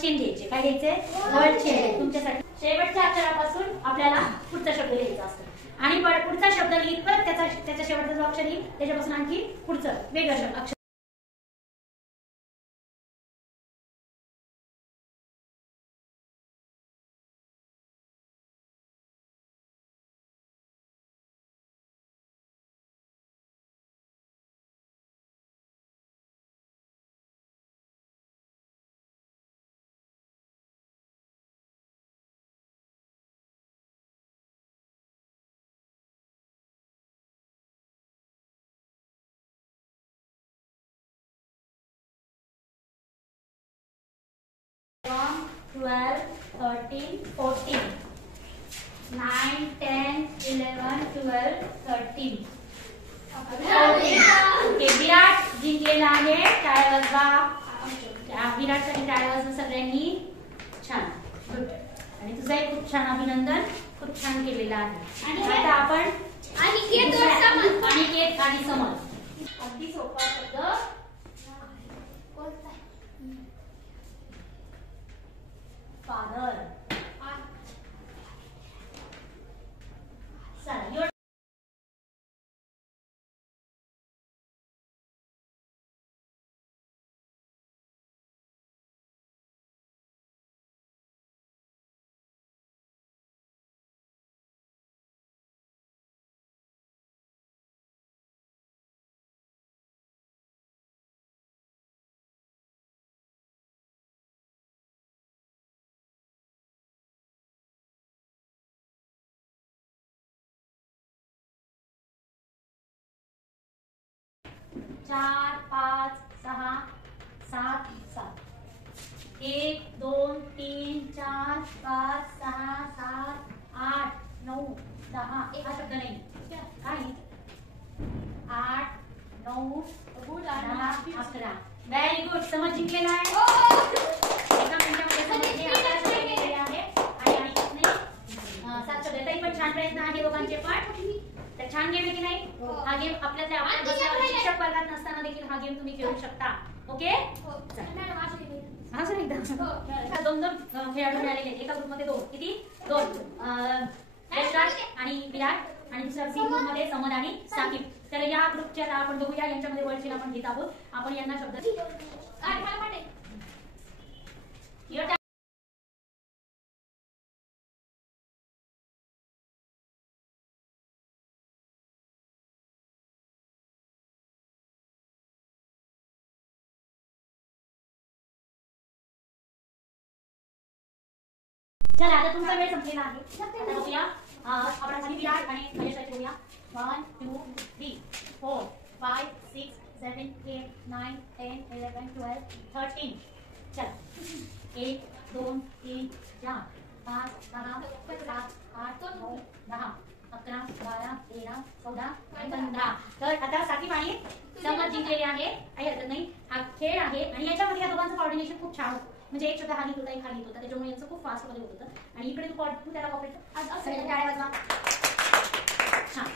Chain घ्यायचे. काय घ्यायचे? Word chain. तुमच्यासाठी शेवटच्या अक्षरापासून आपल्याला पुढचा शब्द लिहायचा असतो आणि पुढचा शब्द लिहित परत त्याच्या शेवटचा जो अक्षर येईल त्याच्यापासून आणखी पुढचं वेगळं अक्षर. From 12, 13, 14, 9, 10, 11, 12, 13. ओके, विराट जिंकलेला आहे. टाळ्या वाजवा. विराटसाठी टाळ्या वाजवा सगळ्यांनी. छान, गुड. आणि तुझंही खूप छान अभिनंदन. खूप छान केलेलं आहे. आणि आता आपण अनिकेत आणि समज. अगदी सोपा शब्द. Father. Son. Your चार, पाच, सहा, सात, सात. 1, 2, 3, 4, 5, 6, 7, 8, 9, 10. हा शब्द नाही. काय? 8, 9, 10, 11. Very good. समज जिंकलेला आहे. एका मिनिटामध्ये समजले. आपल्याला शब्द केलेले आहे आणि अनिकेत नाही 7 शब्द. तरी पण छान प्रयत्न आहे दोघांचे पण. तर छान गेम आहे की नाही? हा गेम आपल्यातल्या आपण शिक्षक वर्गात नसताना देखील हा गेम तुम्ही खेळू शकता. ओके, अजून एकदा. दोन खेळाडू मिळालेले. एका ग्रुपमध्ये 2. किती? 2. यशराज आणि विराट आणि दुसऱ्या सी ग्रुपमध्ये समद आणि साकिब. तर या ग्रुपच्या आपण बघूया. यांच्यामध्ये वर्ड चेन आपण घेत आहोत. आपण यांना शब्द चला, आता तुमचा वेळ संपलेला आहे. आता बघूया. आपण खाली विराट आणि यशराज बघूया. 1, 2, 3, 4, 5, 6, 7, 8, 9, 10, 11, 12, 13. चला. 1, 2, 3, 4, 5, 6, 7, 8, 9, 10, 11, 12, 13, 14, 15. तर आता साकिब आणि समज जिंकलेले आहे. काही हरकत नाही. हा खेळ आहे आणि याच्यामध्ये या दोघांचं कोऑर्डिनेशन खूप छान होतं. म्हणजे एक शब्द हा लिहित होता, एक हा लिहित होता. त्याच्यामुळे यांचं खूप फास्ट मध्ये होत होतं. आणि इकडे तू त्याला कॉपरेट. छान.